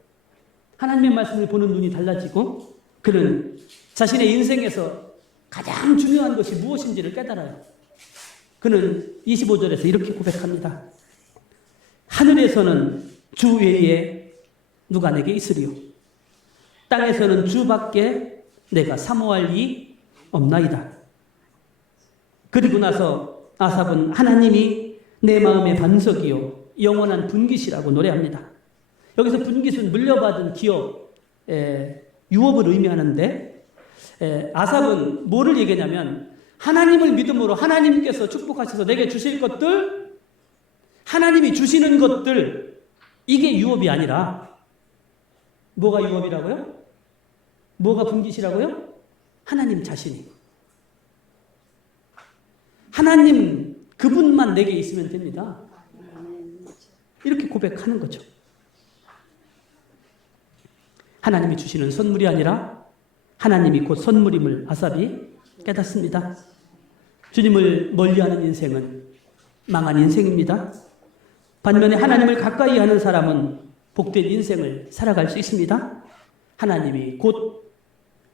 하나님의 말씀을 보는 눈이 달라지고 그는 자신의 인생에서 가장 중요한 것이 무엇인지를 깨달아요. 그는 25절에서 이렇게 고백합니다. 하늘에서는 주 외에 누가 내게 있으리요. 땅에서는 주밖에 내가 사모할 이 없나이다. 그리고 나서 아삽은 하나님이 내 마음의 반석이요 영원한 분깃이라고 노래합니다. 여기서 분깃은 물려받은 기업, 유업을 의미하는데 아삽은 뭐를 얘기하냐면 하나님을 믿음으로 하나님께서 축복하셔서 내게 주실 것들, 하나님이 주시는 것들, 이게 유업이 아니라 뭐가 유업이라고요? 뭐가 분깃이라고요? 하나님 자신이. 하나님 그분만 내게 있으면 됩니다. 이렇게 고백하는 거죠. 하나님이 주시는 선물이 아니라 하나님이 곧 선물임을 아삽이 깨닫습니다. 주님을 멀리하는 인생은 망한 인생입니다. 반면에 하나님을 가까이 하는 사람은 복된 인생을 살아갈 수 있습니다. 하나님이 곧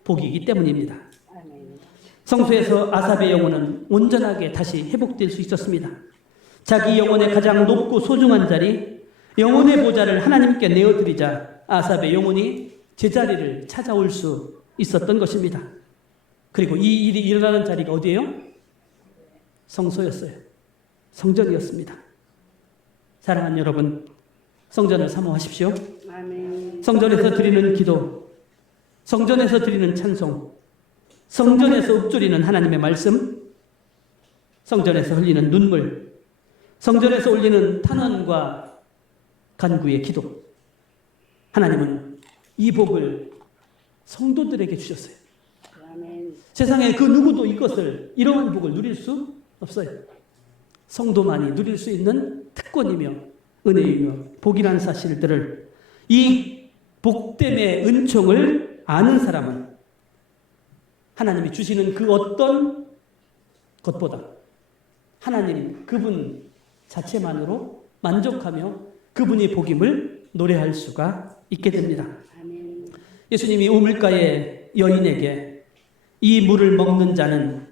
복이기 때문입니다. 성소에서 아삽의 영혼은 온전하게 다시 회복될 수 있었습니다. 자기 영혼의 가장 높고 소중한 자리, 영혼의 보좌를 하나님께 내어드리자 아삽의 영혼이 제자리를 찾아올 수 있었던 것입니다. 그리고 이 일이 일어나는 자리가 어디예요? 성소였어요. 성전이었습니다. 사랑하는 여러분, 성전을 사모하십시오. 성전에서 드리는 기도, 성전에서 드리는 찬송, 성전에서 읊조리는 하나님의 말씀, 성전에서 흘리는 눈물, 성전에서 올리는 탄원과 간구의 기도, 하나님은 이 복을 성도들에게 주셨어요. 아멘. 세상에 그 누구도 이것을 이러한 복을 누릴 수 없어요. 성도만이 누릴 수 있는 특권이며 은혜이며 복이라는 사실들을, 이 복됨의 은총을 아는 사람은 하나님이 주시는 그 어떤 것보다 하나님 그분 자체만으로 만족하며 그분이 복임을 노래할 수가 있게 됩니다. 아멘. 예수님이 우물가의 여인에게 이 물을 먹는 자는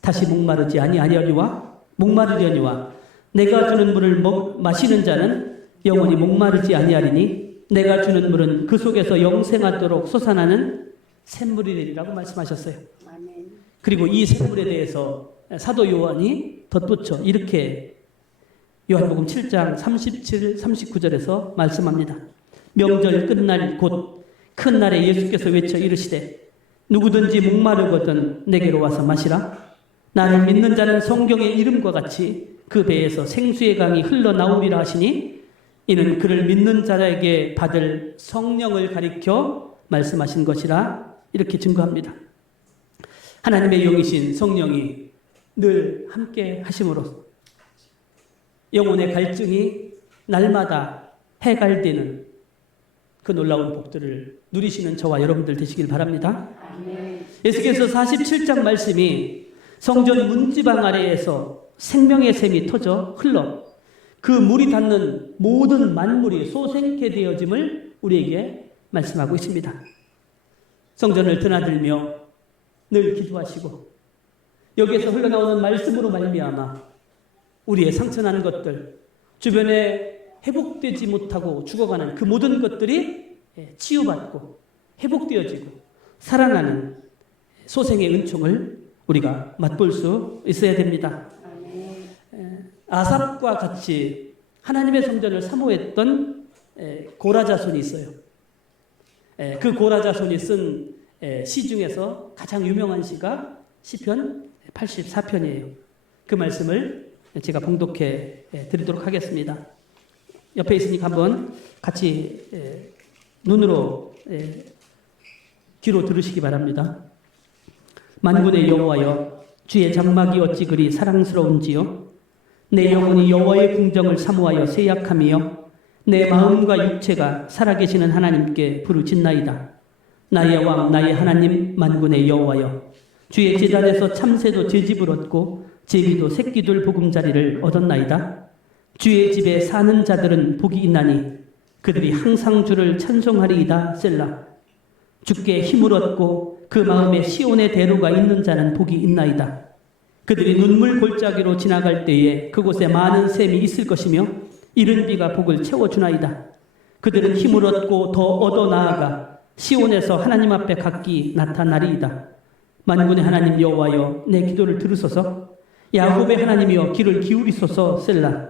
다시 목마르지 아니하려니와 목마르려니와 내가 주는 물을 마시는 자는 영원히 목마르지 아니하리니 내가 주는 물은 그 속에서 영생하도록 솟아나는 샘물이라고 말씀하셨어요. 아멘. 그리고 이 샘물에 대해서 사도 요한이 덧붙여 이렇게 요한복음 7장 37, 39절에서 말씀합니다. 명절 끝날 곧 큰 날에 예수께서 외쳐 이르시되 누구든지 목마르거든 내게로 와서 마시라. 나를 믿는 자는 성경의 이름과 같이 그 배에서 생수의 강이 흘러나오리라 하시니 이는 그를 믿는 자에게 받을 성령을 가리켜 말씀하신 것이라 이렇게 증거합니다. 하나님의 영이신 성령이 늘 함께 하심으로 영혼의 갈증이 날마다 해갈되는 그 놀라운 복들을 누리시는 저와 여러분들 되시길 바랍니다. 아멘. 에스겔서 47장 말씀이 성전 문지방 아래에서 생명의 샘이 터져 흘러 그 물이 닿는 모든 만물이 소생케 되어짐을 우리에게 말씀하고 있습니다. 성전을 드나들며 늘 기도하시고 여기에서 흘러나오는 말씀으로 말미암아 우리의 상처나는 것들, 주변에 회복되지 못하고 죽어가는 그 모든 것들이 치유받고 회복되어지고 살아나는 소생의 은총을 우리가 맛볼 수 있어야 됩니다. 아삽과 같이 하나님의 성전을 사모했던 고라자손이 있어요. 그 고라자손이 쓴 시 중에서 가장 유명한 시가 시편 84편이에요. 그 말씀을 제가 봉독해 드리도록 하겠습니다. 옆에 있으니까 한번 같이 눈으로 귀로 들으시기 바랍니다. 만군의 여호와여, 주의 장막이 어찌 그리 사랑스러운지요. 내 영혼이 여호와의 궁정을 사모하여 세약함이요 내 마음과 육체가 살아계시는 하나님께 부르짖나이다. 나의 왕 나의 하나님 만군의 여호와여, 주의 제단에서 참새도 제 집을 얻고 제비도 새끼들 보금자리를 얻었나이다. 주의 집에 사는 자들은 복이 있나니 그들이 항상 주를 찬송하리이다. 셀라. 주께 힘을 얻고 그 마음에 시온의 대로가 있는 자는 복이 있나이다. 그들이 눈물 골짜기로 지나갈 때에 그곳에 많은 샘이 있을 것이며 이른 비가 복을 채워주나이다. 그들은 힘을 얻고 더 얻어 나아가 시온에서 하나님 앞에 각기 나타나리이다. 만군의 하나님 여호와여, 내 기도를 들으소서. 야곱의 하나님이여, 귀를 기울이소서. 셀라.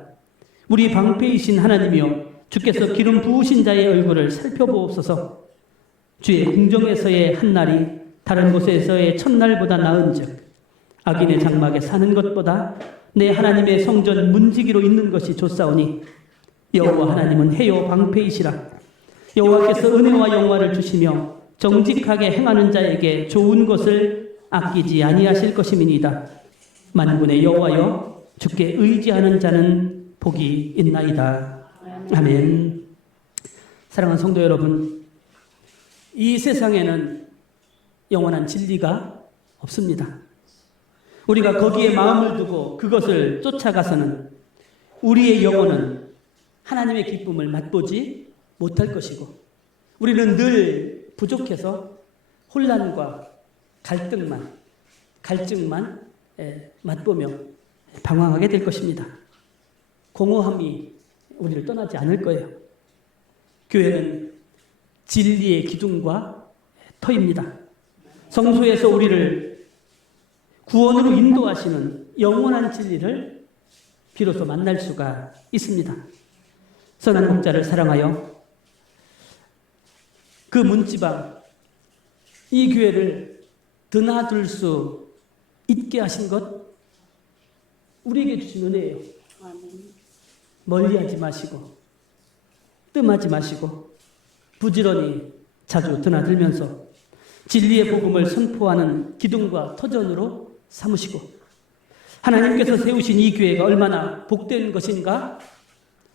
우리 방패이신 하나님이여, 주께서 기름 부으신 자의 얼굴을 살펴보옵소서. 주의 궁정에서의 한날이 다른 곳에서의 첫날보다 나은즉 악인의 장막에 사는 것보다 내 하나님의 성전 문지기로 있는 것이 좋사오니 여호와 하나님은 해요 방패이시라. 여호와께서 은혜와 영화를 주시며 정직하게 행하는 자에게 좋은 것을 아끼지 아니하실 것임이니이다. 만군의 여호와여, 주께 의지하는 자는 복이 있나이다. 아멘. 사랑하는 성도 여러분, 이 세상에는 영원한 진리가 없습니다. 우리가 거기에 마음을 두고 그것을 쫓아가서는 우리의 영혼은 하나님의 기쁨을 맛보지 못할 것이고 우리는 늘 부족해서 혼란과 갈증만 맛보며 방황하게 될 것입니다. 공허함이 우리를 떠나지 않을 거예요. 교회는 진리의 기둥과 터입니다. 성소에서 우리를 구원으로 인도하시는 영원한 진리를 비로소 만날 수가 있습니다. 선한 목자를 사랑하여 그 문지방 이 교회를 드나들 수 있게 하신 것 우리에게 주신 은혜예요. 멀리하지 마시고 뜸하지 마시고 부지런히 자주 드나들면서 진리의 복음을 선포하는 기둥과 터전으로 삼으시고 하나님께서 세우신 이 교회가 얼마나 복된 것인가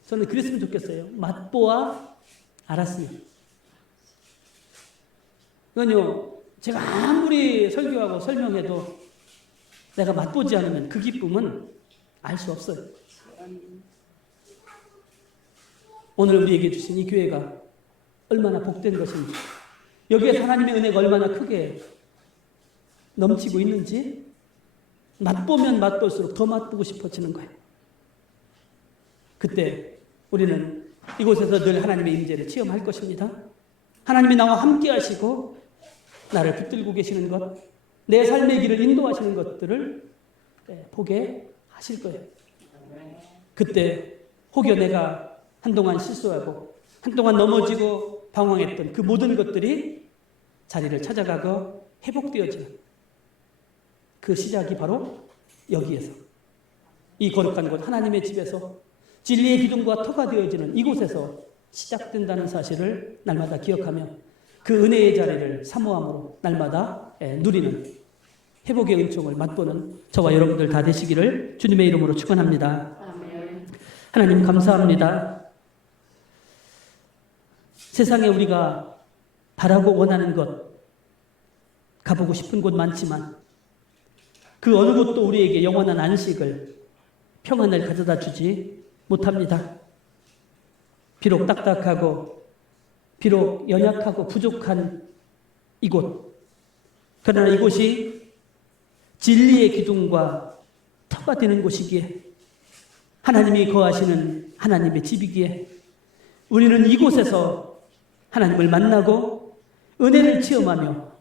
저는 그랬으면 좋겠어요. 맛보아 알았으면. 이건요, 제가 아무리 설교하고 설명해도 내가 맛보지 않으면 그 기쁨은 알 수 없어요. 오늘 우리에게 주신 이 교회가 얼마나 복된 것인지, 여기에 하나님의 은혜가 얼마나 크게 넘치고 있는지 맛보면 맛볼수록 더 맛보고 싶어지는 거예요. 그때 우리는 이곳에서 늘 하나님의 임재를 체험할 것입니다. 하나님이 나와 함께 하시고 나를 붙들고 계시는 것, 내 삶의 길을 인도하시는 것들을 보게 하실 거예요. 그때 혹여 내가 한동안 실수하고 한동안 넘어지고 방황했던 그 모든 것들이 자리를 찾아가고 회복되어지는 그 시작이 바로 여기에서, 이 거룩한 곳 하나님의 집에서 진리의 기둥과 터가 되어지는 이곳에서 시작된다는 사실을 날마다 기억하며 그 은혜의 자리를 사모함으로 날마다 누리는 회복의 은총을 맛보는 저와 여러분들 다 되시기를 주님의 이름으로 축원합니다. 하나님 감사합니다. 세상에 우리가 바라고 원하는 것, 가보고 싶은 곳 많지만 그 어느 곳도 우리에게 영원한 안식을, 평안을 가져다 주지 못합니다. 비록 딱딱하고 비록 연약하고 부족한 이곳, 그러나 이곳이 진리의 기둥과 터가 되는 곳이기에, 하나님이 거하시는 하나님의 집이기에 우리는 이곳에서 하나님을 만나고 은혜를 체험하며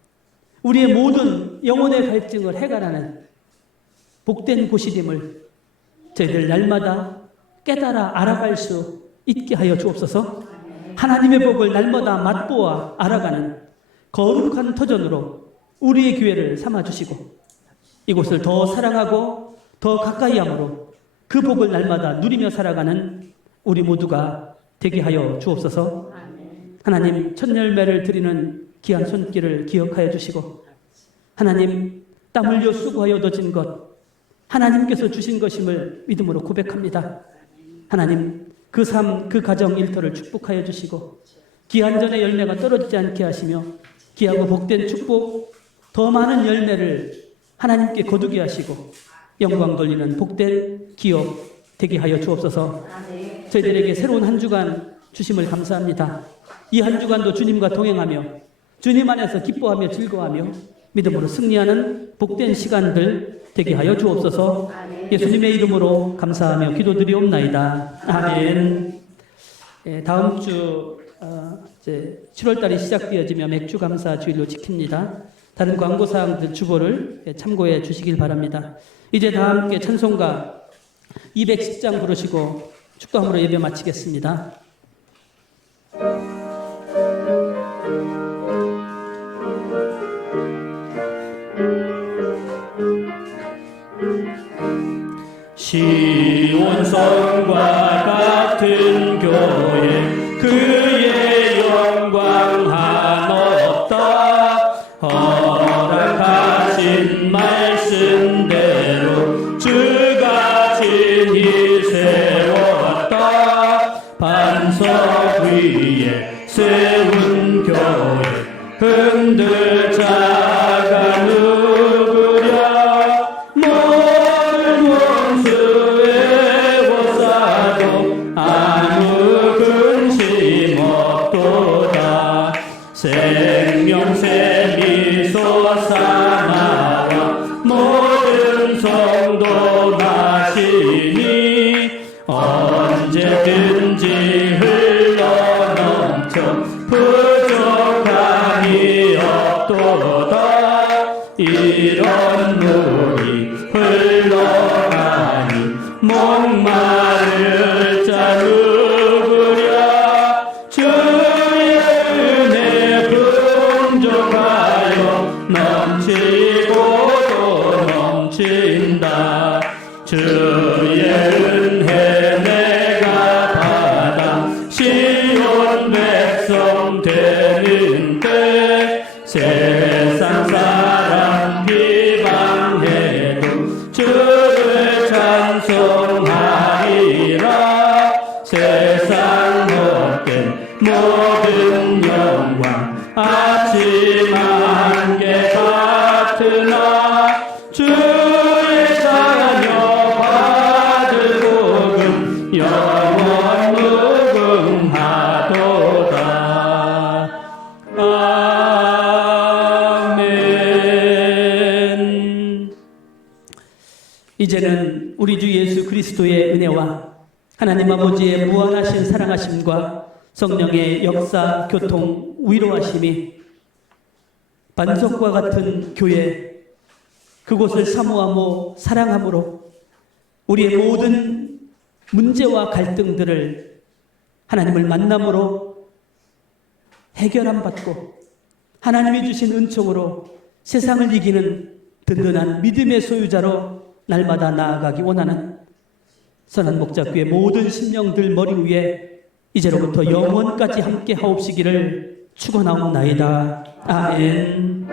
우리의 모든 영혼의 갈증을 해결하는 복된 곳이됨을 저희들 날마다 깨달아 알아갈 수 있게 하여 주옵소서. 하나님의 복을 날마다 맛보아 알아가는 거룩한 터전으로 우리의 교회를 삼아주시고 이곳을 더 사랑하고 더 가까이 함으로 그 복을 날마다 누리며 살아가는 우리 모두가 되게 하여 주옵소서. 하나님, 첫 열매를 드리는 귀한 손길을 기억하여 주시고 하나님, 땀 흘려 수고하여 얻어진 것 하나님께서 주신 것임을 믿음으로 고백합니다. 하나님, 그 삶, 그 가정 일터를 축복하여 주시고 기한 전의 열매가 떨어지지 않게 하시며 귀하고 복된 축복, 더 많은 열매를 하나님께 거두게 하시고 영광 돌리는 복된 기업 되게 하여 주옵소서. 저희들에게 새로운 한 주간 주심을 감사합니다. 이 한 주간도 주님과 동행하며 주님 안에서 기뻐하며 즐거워하며 믿음으로 승리하는 복된 시간들 되게 하여 주옵소서. 예수님의 이름으로 감사하며 기도드리옵나이다. 아멘. 다음 주 이제 7월달이 시작되어지며 맥주 감사 주일로 지킵니다. 다른 광고사항들 주보를 참고해 주시길 바랍니다. 이제 다 함께 찬송가 210장 부르시고 축도함으로 예배 마치겠습니다. 시온성과 같은 교회 그의 영광 한없다. 허락하신 말씀대로 주가 친히 세웠다. 반석 위에 세운 교회 흔들 자가 누구랴. 모든 원수의 보사도 아무 근심 없도다. 생명샘이 솟아나와 모든 성도 마시니 언제든지 흘러넘쳐 부족함이 없도다. 이런 물이 흘러가니 목마를 자 누구랴. 주의 은혜 풍족하여 넘치고 또 넘친다. 주의 은혜 내가 받아 시온 백성 되 주의 자녀 받을 복음 영원 무궁하도다. 아멘. 이제는 우리 주 예수 그리스도의 은혜와 하나님 아버지의 무한하신 사랑하심과 성령의 역사, 교통, 위로하심이 반석과 같은 교회, 그곳을 사모하고 사랑함으로 우리의 모든 문제와 갈등들을 하나님을 만남으로 해결함 받고 하나님이 주신 은총으로 세상을 이기는 든든한 믿음의 소유자로 날마다 나아가기 원하는 선한 목자교회 모든 심령들 머리 위에 이제로부터 영원까지 함께 하옵시기를 축원하옵나이다. 아멘.